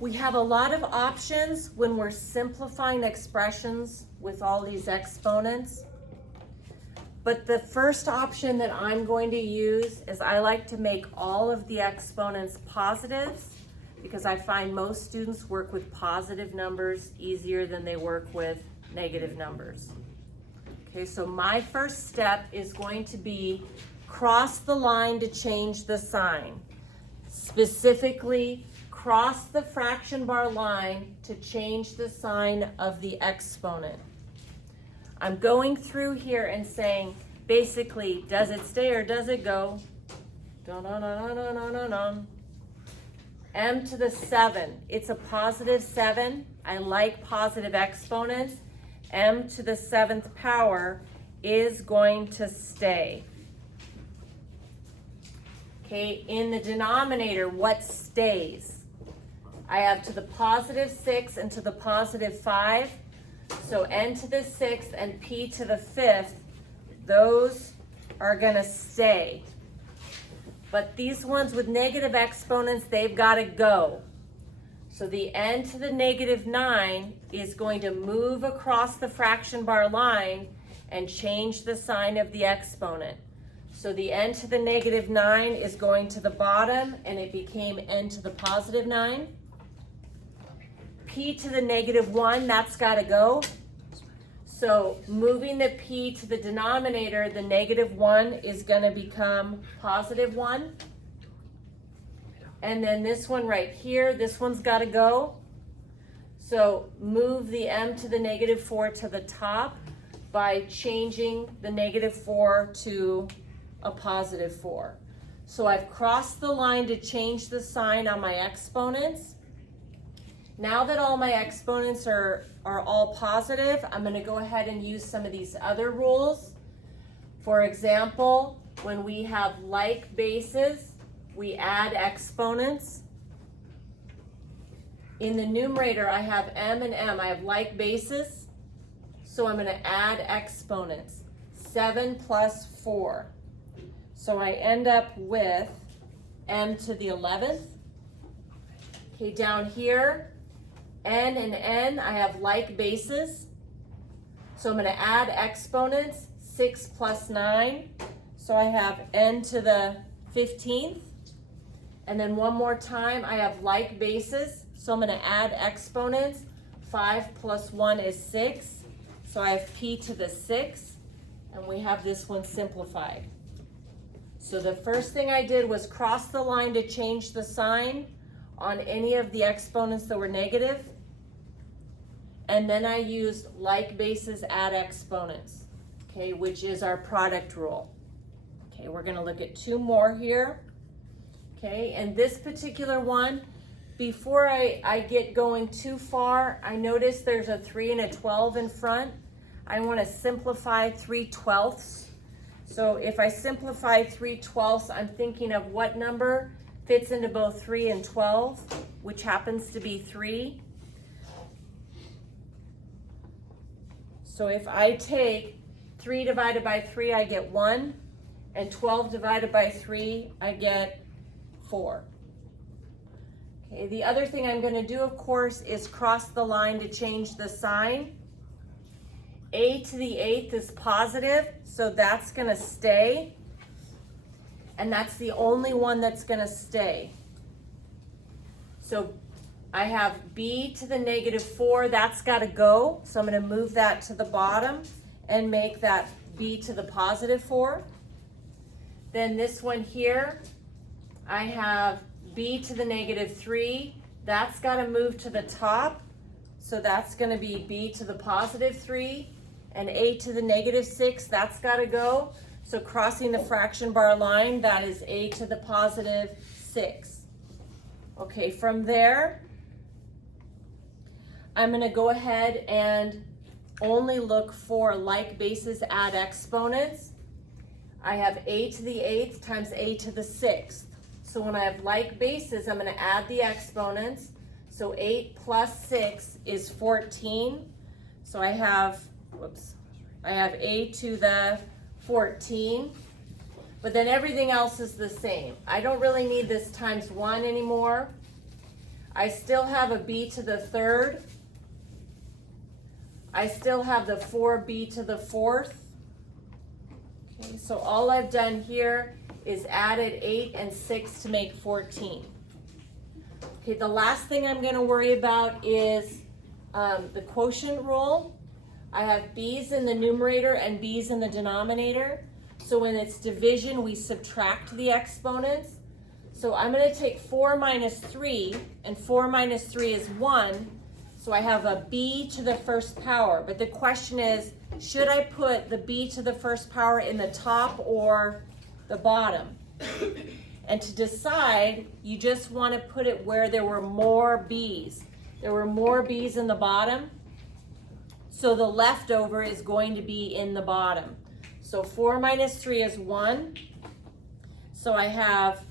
We have a lot of options when we're simplifying expressions with all these exponents. But the first option that I'm going to use is I like to make all of the exponents positives because I find most students work with positive numbers easier than they work with negative numbers. Okay, so my first step is going to be cross the line to change the sign. Specifically, cross the fraction bar line to change the sign of the exponent. I'm going through here and saying, basically, does it stay or does it go? Dun, dun, dun, dun, dun, dun, dun. M to the 7, it's a positive 7. I like positive exponents. M to the 7th power is going to stay. Okay, in the denominator, what stays? I have to the positive 6 and to the positive 5. So n to the 6th and p to the 5th, those are going to stay. But these ones with negative exponents, they've got to go. So the n to the negative 9 is going to move across the fraction bar line and change the sign of the exponent. So the n to the negative 9 is going to the bottom, and it became n to the positive 9. P to the negative 1, that's got to go. So moving the p to the denominator, the negative 1 is going to become positive 1. And then this one right here, this one's got to go. So move the m to the negative 4 to the top by changing the negative 4 to a positive 4. So I've crossed the line to change the sign on my exponents. Now that all my exponents are all positive, I'm going to go ahead and use some of these other rules. For example, when we have like bases, we add exponents. In the numerator, I have m and m. I have like bases, so I'm going to add exponents. 7 plus 4. So I end up with m to the 11th. Okay, down here, n and n, I have like bases. So I'm going to add exponents, 6 plus 9. So I have n to the 15th. And then one more time, I have like bases. So I'm going to add exponents. 5 plus 1 is 6. So I have p to the 6. And we have this one simplified. So the first thing I did was cross the line to change the sign on any of the exponents that were negative. And then I used like bases add exponents, okay, which is our product rule. Okay, we're going to look at two more here. Okay, and this particular one, before I get going too far, I notice there's a 3 and a 12 in front. I want to simplify 3/12. So if I simplify 3/12, I'm thinking of what number fits into both 3 and 12, which happens to be 3. So if I take 3 divided by 3, I get 1, and 12 divided by 3, I get 4. Okay, the other thing I'm going to do, of course, is cross the line to change the sign. A to the 8th is positive, so that's going to stay. And that's the only one that's going to stay. So I have b to the negative 4, that's got to go. So I'm going to move that to the bottom and make that b to the positive 4. Then this one here, I have b to the negative 3, that's got to move to the top. So that's going to be b to the positive 3. And a to the negative 6, that's got to go. So crossing the fraction bar line, that is a to the positive 6. Okay, from there, I'm going to go ahead and only look for like bases add exponents. I have a to the 8th times a to the 6th. So when I have like bases, I'm going to add the exponents. So 8 plus 6 is 14. So I have a to the 14, but then everything else is the same. I don't really need this times 1 anymore. I still have a b to the third. I still have the 4b to the fourth. Okay, so all I've done here is added 8 and 6 to make 14. Okay, the last thing I'm going to worry about is the quotient rule. I have b's in the numerator and b's in the denominator. So when it's division, we subtract the exponents. So I'm going to take 4 minus 3, and 4 minus 3 is 1. So I have a b to the first power. But the question is, should I put the b to the first power in the top or the bottom? And to decide, you just want to put it where there were more b's. There were more b's in the bottom. So the leftover is going to be in the bottom. So 4 minus 3 is 1. So I have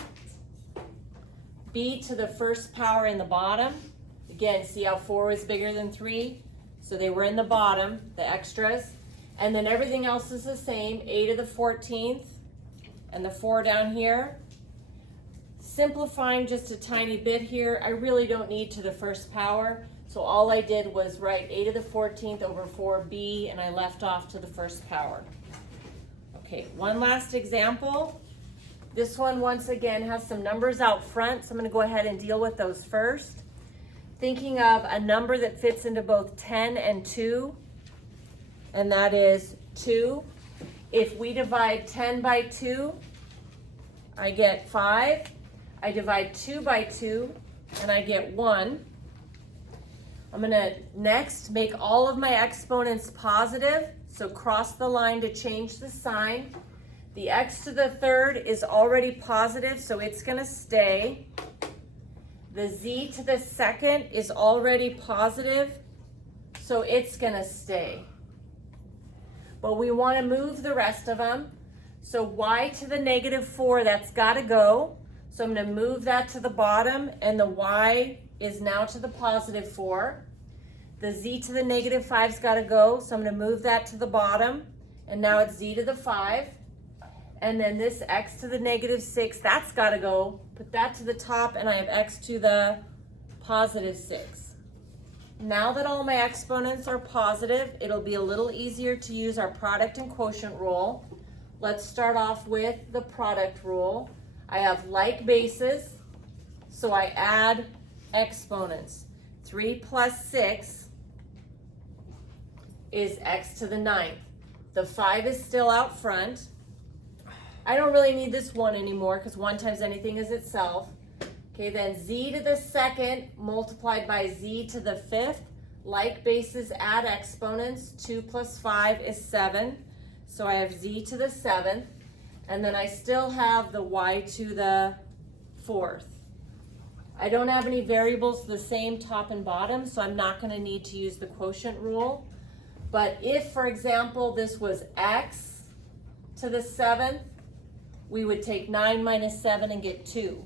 b to the first power in the bottom. Again, see how 4 was bigger than 3? So they were in the bottom, the extras. And then everything else is the same, a to the 14th and the 4 down here. Simplifying just a tiny bit here, I really don't need to the first power. So all I did was write a to the 14th over 4b, and I left off to the first power. Okay, one last example. This one, once again, has some numbers out front, so I'm going to go ahead and deal with those first. Thinking of a number that fits into both 10 and 2, and that is 2. If we divide 10 by 2, I get 5. I divide 2 by 2, and I get 1. I'm going to next make all of my exponents positive, so cross the line to change the sign. The x to the third is already positive, so it's going to stay. The z to the second is already positive, so it's going to stay. But we want to move the rest of them. So y to the negative 4, that's got to go. So I'm going to move that to the bottom, and the y is now to the positive 4. The z to the negative 5's got to go, so I'm going to move that to the bottom, and now it's z to the 5. And then this x to the negative 6, that's got to go. Put that to the top, and I have x to the positive 6. Now that all my exponents are positive, it'll be a little easier to use our product and quotient rule. Let's start off with the product rule. I have like bases, so I add exponents. 3 plus 6 is x to the 9th. The 5 is still out front. I don't really need this 1 anymore because 1 times anything is itself. Okay, then z to the second multiplied by z to the 5th. Like bases add exponents. 2 plus 5 is 7. So I have z to the 7th. And then I still have the y to the 4th. I don't have any variables the same top and bottom, so I'm not going to need to use the quotient rule. But if, for example, this was x to the 7th, we would take 9 minus 7 and get 2.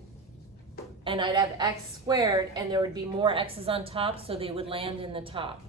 And I'd have x squared, and there would be more x's on top, so they would land in the top.